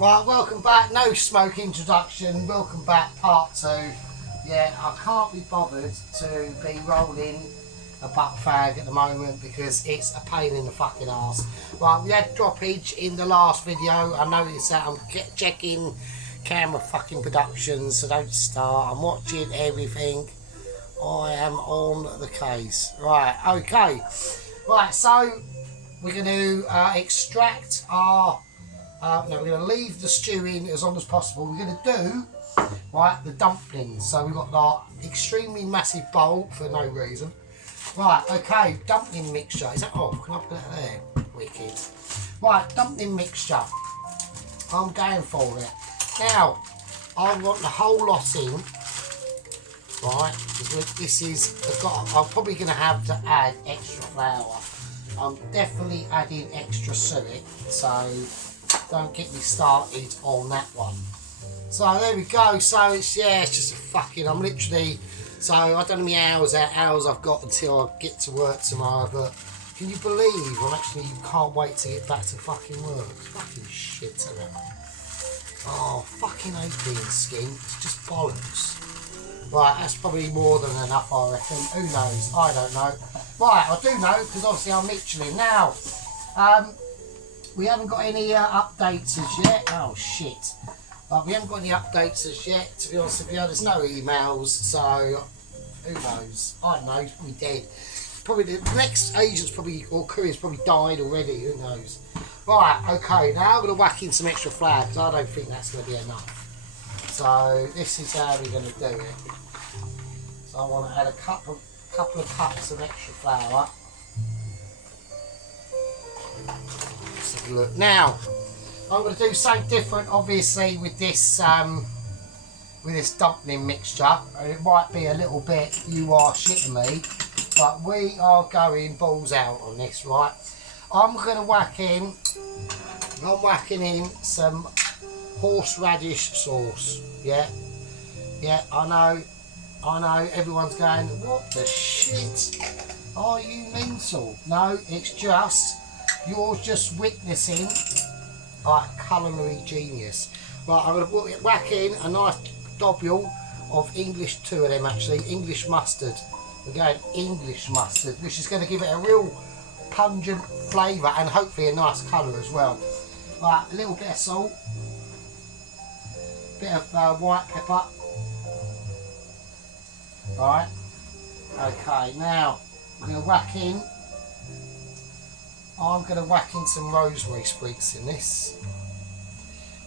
Right, welcome back. No smoke introduction. Welcome back, part 2. Yeah, I can't be bothered to be rolling a butt fag at the moment because it's a pain in the fucking arse. Right, we had droppage in the last video. I noticed that. I'm checking camera fucking productions, so don't start. I'm watching everything. I am on the case. Right, okay. Right, so we're going to extract our... no, we're going to leave the stew in as long as possible. We're going to do, right, the dumplings. So we've got our extremely massive bowl for no reason. Right, okay, dumpling mixture. Is that off? Can I put that there? Wicked. Right, dumpling mixture. I'm going for it. Now, I want the whole lot in. Right, this is, I'm probably going to have to add extra flour. I'm definitely adding extra suet, so don't get me started on that one. So there we go. So it's just a fucking, I'm literally, so I don't know how many hours I've got until I get to work tomorrow, but can you believe can't wait to get back to fucking work. It's fucking shit, isn't it? Oh, fucking hate being skinned. It's just bollocks. Right, that's probably more than enough, I reckon. Who knows? I don't know. Right, I do know, because obviously I'm Michelin. Now, we haven't got any updates as yet. Oh, shit. We haven't got any updates as yet, to be honest with you. There's no emails, so who knows? I don't know, he's probably dead. Probably the next agent's probably, or courier's probably died already, who knows? Right, okay, now I'm going to whack in some extra flour, because I don't think that's going to be enough. So this is how we're going to do it. So I want to add a couple of cups of extra flour. Let's have a look. Now I'm going to do something different, obviously, with this dumpling mixture. And it might be a little bit, you are shitting me, but we are going balls out on this, right? I'm going to whacking in some horseradish sauce. Yeah, I know, everyone's going, what the shit are you mental? No, it's just, you're just witnessing like culinary genius. Right, I'm going to whack in a nice dobule of two of them actually, English mustard. We're going English mustard, which is going to give it a real pungent flavour and hopefully a nice colour as well. Right, a little bit of salt. Bit of white pepper. Right, okay, now I'm going to whack in some rosemary sprigs in this.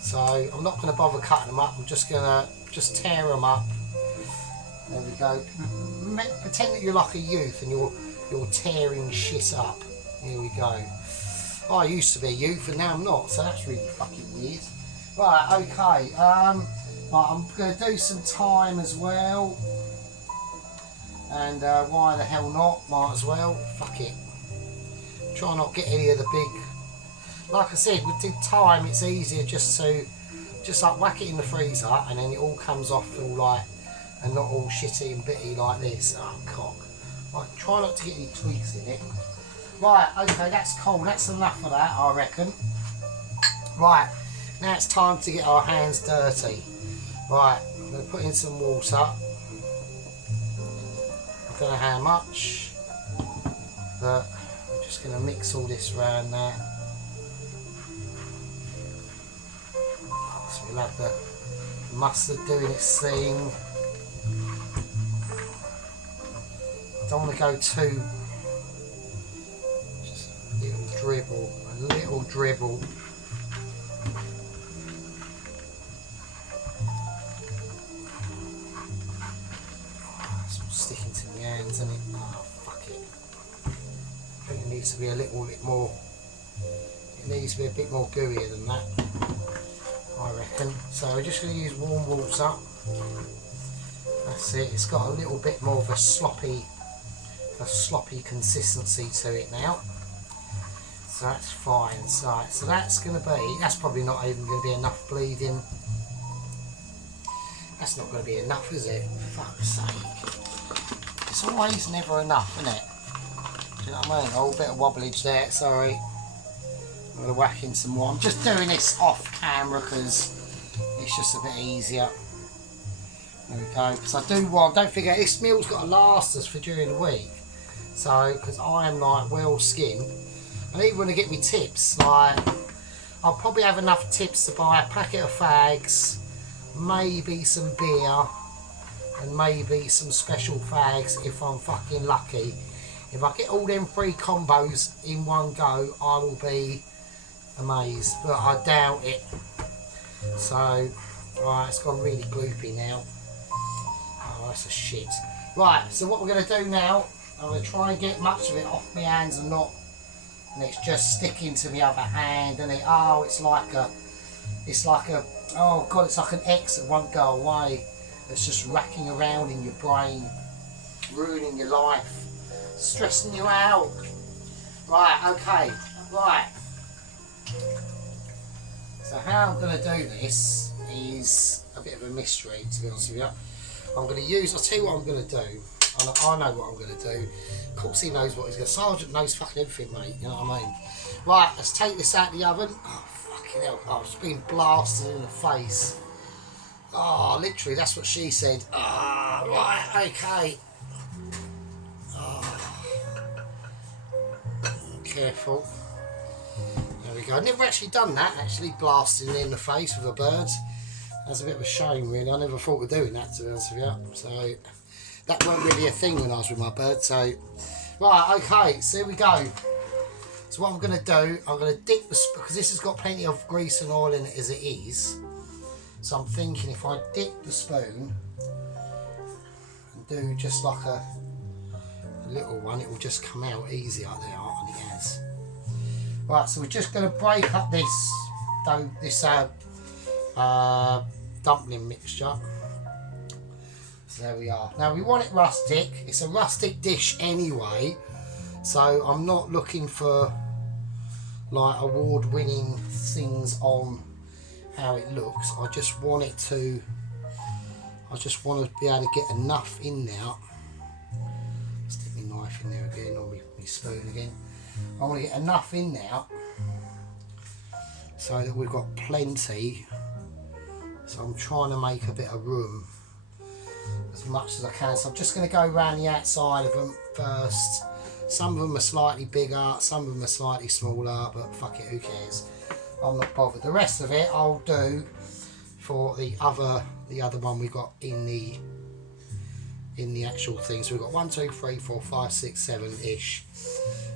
So I'm not going to bother cutting them up, I'm just going to tear them up. There we go. Pretend that you're like a youth and you're tearing shit up. Here we go. I used to be a youth and now I'm not, so that's really fucking weird. Right, okay, right, I'm going to do some thyme as well, and why the hell not, might as well, fuck it, try not get any of the big, like I said, with thyme it's easier just like whack it in the freezer and then it all comes off all like, and not all shitty and bitty like this. Oh cock, right, try not to get any twigs in it. Right, okay, that's cool, that's enough of that I reckon. Right, now it's time to get our hands dirty. Right, I'm going to put in some water. I don't know how much, but I'm just going to mix all this around there. So we'll have the mustard doing its thing. Don't want to go too, just a little dribble. Sticking to my hands, isn't it? Oh, fuck it. I think it needs to be a little bit more, it needs to be a bit more gooier than that, I reckon. So we're just going to use warm water. That's it, it's got a little bit more of a sloppy consistency to it now. So that's fine. So that's going to be, that's probably not even going to be enough bleeding. That's not going to be enough, is it? For fuck's sake. It's always never enough, isn't it? Do you know what I mean? Oh, a bit of wobblage there, sorry. I'm going to whack in some more. I'm just doing this off camera because it's just a bit easier. There we go. Because I do want, don't forget, this meal's got to last us for during the week. So, because I am like well skinned, I even want to get me tips. Like, I'll probably have enough tips to buy a packet of fags, maybe some beer, and maybe some special fags if I'm fucking lucky. If I get all them 3 combos in one go, I will be amazed, but I doubt it. So, right, it's gone really gloopy now. Oh, that's a shit. Right, so what we're going to do now, I'm going to try and get much of it off my hands and not, and it's just sticking to my other hand, and it's like a, oh god, it's like an X that won't go away. It's just racking around in your brain, ruining your life, stressing you out. Right, okay, right. So how I'm going to do this is a bit of a mystery, to be honest with you. I'm going to use, I'll tell you what I'm going to do. I know what I'm going to do. Of course he knows what he's going to do. Sergeant knows fucking everything, mate, you know what I mean? Right, let's take this out of the oven. Oh, fucking hell, I've just been blasted in the face. Oh, literally, that's what she said. Ah, right, okay. Oh. Careful. There we go. I've never actually done that, actually blasting in the face with a bird. That's a bit of a shame, really. I never thought of doing that, to be honest with you. So, that weren't really a thing when I was with my bird. So, right, okay, so here we go. So what I'm going to do, I'm going to dip the, because this has got plenty of grease and oil in it as it is. So I'm thinking if I dip the spoon and do just like a little one, it will just come out easy like there, and it has. Right, so we're just going to break up this dumpling mixture. So there we are. Now we want it rustic. It's a rustic dish anyway, so I'm not looking for like award-winning things on how it looks. I just want to be able to get enough in there. Stick my knife in there again, or my spoon again. I want to get enough in there so that we've got plenty. So I'm trying to make a bit of room as much as I can. So I'm just going to go around the outside of them first. Some of them are slightly bigger, some of them are slightly smaller, but fuck it, who cares? I'm not bothered. The rest of it I'll do for the other one we got in the actual thing. So we've got 1, 2, 3, 4, 5, 6, 7 ish.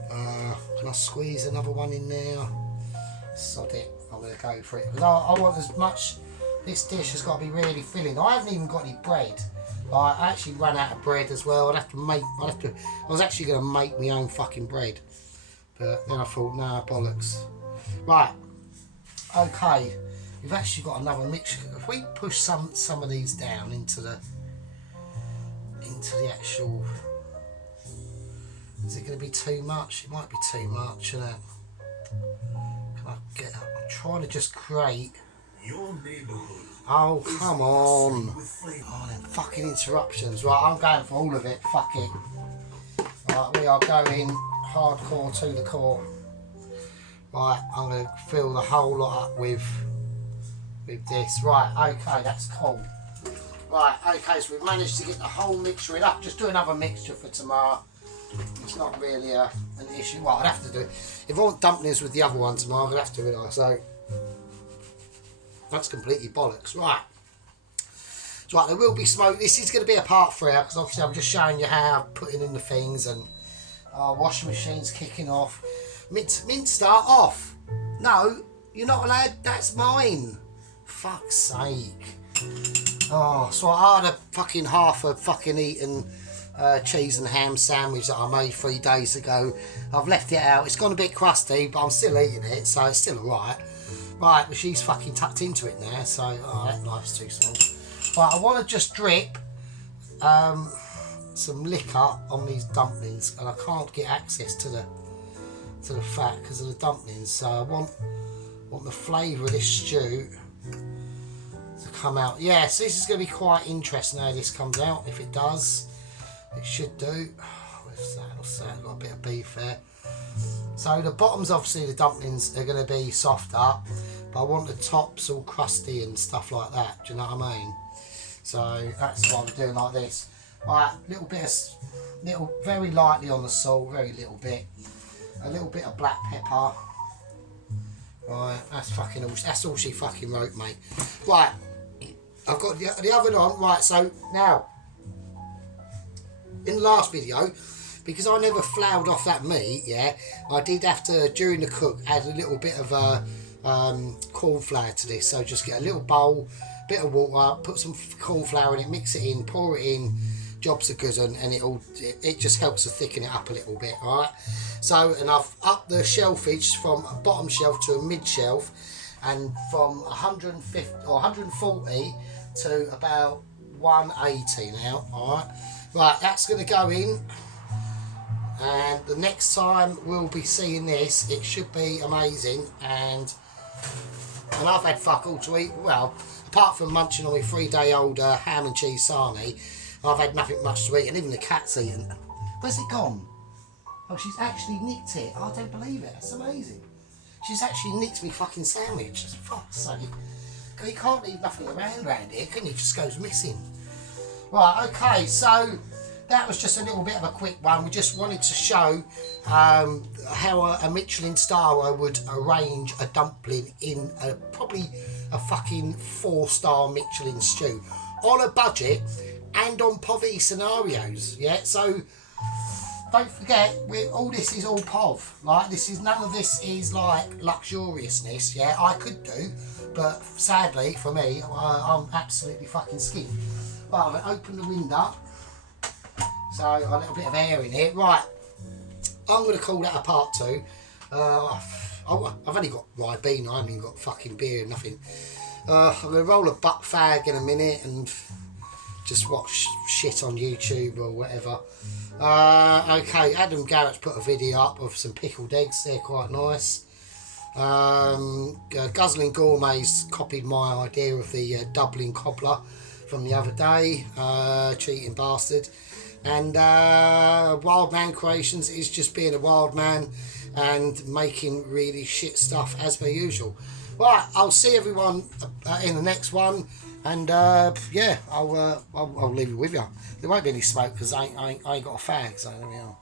Can I squeeze another one in there? Sod it, I'm going to go for it. Because I want as much. This dish has got to be really filling. I haven't even got any bread. I actually ran out of bread as well. I was actually going to make my own fucking bread. But then I thought, nah, bollocks. Right. Okay. We've actually got another mixture. If we push some of these down into the actual... Is it going to be too much? It might be too much, isn't it? Can I get up? I'm trying to just create... Your neighborhood. Oh, come on. Oh, them fucking interruptions. Right, I'm going for all of it. Fuck it. Right, we are going hardcore to the core. Right, I'm going to fill the whole lot up with this. Right, okay, that's cool. Right, okay, so we've managed to get the whole mixture in up. Just do another mixture for tomorrow. It's not really an issue. Well, I'd have to do it. If I want dumplings with the other one tomorrow, I'd have to, wouldn't I? So... that's completely bollocks. Right. So, right, there will be smoke. This is going to be a part 3 because obviously I'm just showing you how I'm putting in the things, and washing machine's kicking off. Minster off. No, you're not allowed. That's mine. Fuck's sake. Oh, so I had a fucking half a fucking eaten cheese and ham sandwich that I made 3 days ago. I've left it out. It's gone a bit crusty, but I'm still eating it, so it's still alright. Right, but she's fucking tucked into it now, so that knife's too small. Right, I want to just drip some liquor on these dumplings, and I can't get access to the fat because of the dumplings. So I want the flavour of this stew to come out. Yeah, so this is going to be quite interesting how this comes out. If it does, it should do. What's that? Got a bit of beef there. So the bottoms, obviously, the dumplings are going to be softer, but I want the tops all crusty and stuff like that. Do you know what I mean? So that's why I'm doing like this. Right, very lightly on the salt, very little bit. A little bit of black pepper. Right, that's all she fucking wrote, mate. Right, I've got the oven on. Right, so now, in the last video, because I never floured off that meat, yeah, I did have to, during the cook, add a little bit of corn flour to this. So just get a little bowl, bit of water, put some corn flour in it, mix it in, pour it in, jobs are good, and it just helps to thicken it up a little bit, alright? So, and I've upped the shelfage from a bottom shelf to a mid shelf, and from 150 or 140 to about 180 now, alright? Right, that's going to go in. And the next time we'll be seeing this, it should be amazing. And I've had fuck all to eat. Well, apart from munching on my 3-day-old ham and cheese sarnie, I've had nothing much to eat, and even the cat's eaten. Where's it gone? Oh, she's actually nicked it. I don't believe it. That's amazing. She's actually nicked me fucking sandwich. For fuck's sake. You can't leave nothing around here, can you? It just goes missing. Right, okay, so that was just a little bit of a quick one. We just wanted to show how a Michelin star would arrange a dumpling in probably a fucking 4-star Michelin stew on a budget and on poverty scenarios. Yeah, so don't forget, all this is all POV. Like, none of this is like luxuriousness. Yeah, I could do, but sadly for me, I'm absolutely fucking skinned. Right, I'm gonna open the window. So a little bit of air in here. Right, I'm going to call that a part 2. I've only got Ribena, I haven't even got fucking beer, nothing. I'm going to roll a butt fag in a minute and just watch shit on YouTube or whatever. Okay, Adam Garrett's put a video up of some pickled eggs, they're quite nice. Guzzling Gourmet's copied my idea of the Dublin cobbler from the other day, cheating bastard. And Wild Man Creations is just being a wild man and making really shit stuff as per usual. Right, I'll see everyone in the next one, and yeah, I'll leave it with you. There won't be any smoke because I ain't got a fag, so there we are.